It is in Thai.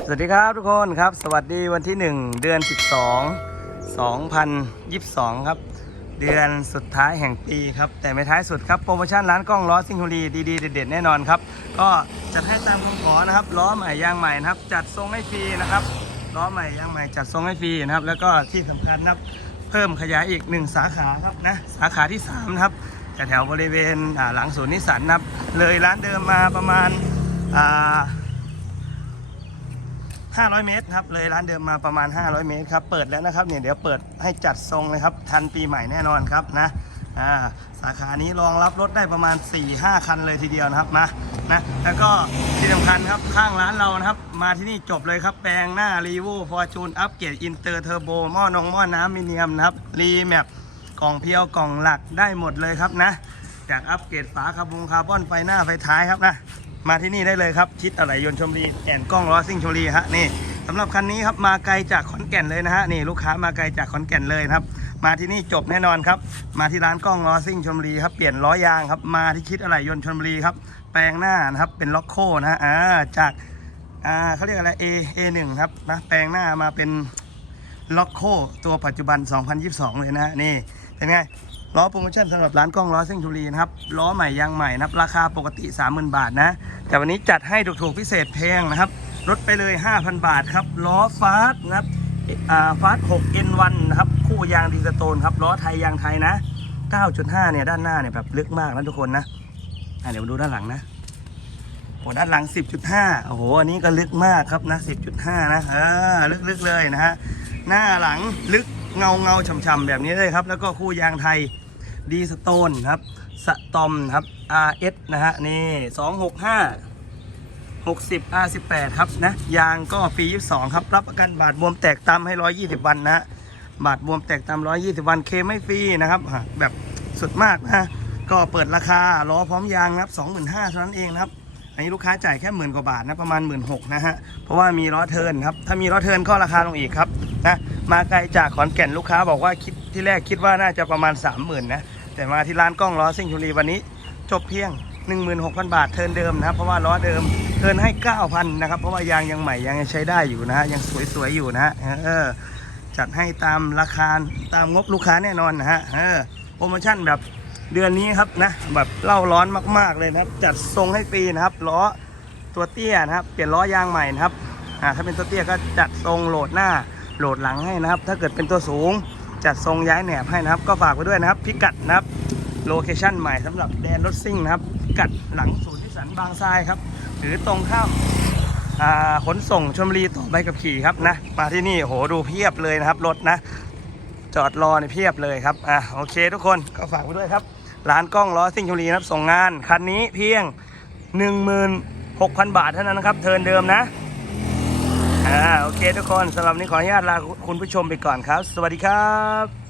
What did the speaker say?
สวัสดีครับทุกคนครับ สวัสดีวันที่ 1 เดือน 12 2022 ครับ เดือนสุดท้ายแห่งปีครับ แต่ไม่ท้ายสุดครับ โปรโมชั่นร้านกล้องล้อซิงคูรีดีๆเด็ดๆแน่นอนครับ ก็จัดให้ตามคำขอนะครับล้อใหม่ยางใหม่นะครับ จัดทรงให้ฟรีนะครับล้อใหม่ยางใหม่จัดทรงให้ฟรีนะครับ แล้วก็ที่สำคัญนะครับเพิ่มขยายอีก 1 สาขาครับนะสาขาที่3นะครับแถวบริเวณหลังศูนย์นิสสันนะครับเลยร้านเดิมมาประมาณอ่า 500 เมตรครับเลยร้านเดิมมาประมาณ 500 เมตรครับเปิดแล้วนะครับเนี่ยเดี๋ยวเปิดให้จัดทรงเลยครับทันปีใหม่แน่นอนครับนะอ่าสาขานี้รองรับรถได้ประมาณ 4-5 คันเลยทีเดียวนะครับนะนะแล้วก็ที่สำคัญครับข้างร้านเรานะครับ มาที่นี่จบเลยครับแปลงหน้ารีวูฟอร์จูนอัปเกรดอินเตอร์เทอร์โบหม้อนงหม้อน้ำมิเนียมนะครับรีแมปกล่องเพียวกล่องหลักได้หมดเลยครับนะจากอัปเกรดฝาคาร์บงคาร์บอนไฟหน้าไฟท้ายครับนะ มาที่นี่ได้เลยครับ ชิดอะไหล่ยนต์ชมรีแอนกล้องล้อซิ่งชมรีฮะนี่สำหรับคันนี้ครับมาไกลจากขอนแก่นเลยนะฮะนี่ลูกค้ามาไกลจากขอนแก่นเลยครับ มาที่นี่จบแน่นอนครับ มาที่ร้านกล้องล้อซิ่งชมรีครับเปลี่ยนล้อยางครับมาที่ชิดอะไหล่ยนต์ชมรีครับแปลงหน้านะครับเป็นล็อกโคนะฮะอ่าจากอ่าเขาเรียกอะไร A A1 ครับนะแปลงหน้ามาเป็นล็อกโคตัวปัจจุบัน 2022 เลยนะฮะนี่เป็นไง ล้อโปรโมชั่นสำหรับร้านกล้องล้อซิ่งทุรีนะครับล้อใหม่ยางใหม่นะครับราคาปกติ 30,000 บาทนะ แต่วันนี้จัดให้ถูกๆพิเศษแพงนะครับลดไปเลย 5,000 บาทครับล้อฟาสนะครับอ่าฟาส 6N1 นะครับคู่ยางดีสโตนครับล้อไทยยางไทยนะ 9.5 เนี่ยด้านหน้าเนี่ยแบบลึกมากนะทุกคนนะอะเดี๋ยวมาดูด้านหลังนะโอ้ด้านหลัง 10.5 โอ้โห อันนี้ก็ลึกมากครับนะ 10.5 นะเออลึกๆเลยนะฮะ หน้าหลังลึกเงาเงาฉ่ำๆแบบนี้เลยครับ แล้วก็คู่ยางไทย ดีสโตนครับสตอมครับ RS นะฮะนี่265 60 R18 ครับนะยางก็ปี22 ครับ รับประกันบาดบวมแตกตำให้ 120 วันนะบาดบวมแตกตาม 120 วันเคไม่ฟรีนะครับแบบสุดมากนะก็เปิดราคาล้อพร้อมยางนะครับ25,000เท่านั้นเองนะครับอันนี้ลูกค้าจ่ายแค่หมื่นกว่าบาทนะประมาณ1 6ื่นนะฮะเพราะว่ามีล้อเทินครับถ้ามีล้อเทินก็ราคาลงอีกครับนะมาไกลจากขอนแก่นลูกค้าบอกว่าคิดที่แรกคิดว่าน่าจะประมาณ 30,000นะ แต่มาที่ร้านกล้องล้อซิ่งชุรีวันนี้จบเพียง 16,000 บาทเทินเดิมนะครับ เพราะว่าล้อเดิมเทินให้ 9,000 นะครับ เพราะว่ายางยังใหม่ยังใช้ได้อยู่นะฮะยังสวยๆอยู่นะฮะเออจัดให้ตามราคาตามงบลูกค้าแน่นอนนะฮะเออโปรโมชั่นแบบเดือนนี้ครับนะแบบเล่าร้อนมากๆเลยนะครับ จัดทรงให้ฟรีนะครับล้อตัวเตี้ยนะครับ เปลี่ยนล้อยางใหม่นะครับอ่าถ้าเป็นตัวเตี้ยก็จัดทรงโหลดหน้าโหลดหลังให้นะครับ ถ้าเกิดเป็นตัวสูง จัดทรงย้ายแหนบให้นะครับ ก็ฝากไว้ด้วยนะครับ พิกัดนะครับโลเคชั่นใหม่สำหรับแดนรถซิ่งนะครับพิกัดหลังศูนย์ที่สันบางทรายครับ หรือตรงข้ามขนส่งชมบุรีต่อใบกับขี่ครับนะมาที่นี่โหดูเพียบเลยนะครับรถนะ จอดรอในเพียบเลยครับอะโอเค ทุกคนก็ฝากไว้ด้วยครับร้านกล้องล้อซิ่งชมบุรีนะครับส่งงานคันนี้เพียง 16,000 บาทเท่านั้นนะครับเทินเดิมนะ อ่าโอเคทุกคนสำหรับนี้ขออนุญาตลาคุณผู้ชมไปก่อนครับ สวัสดีครับ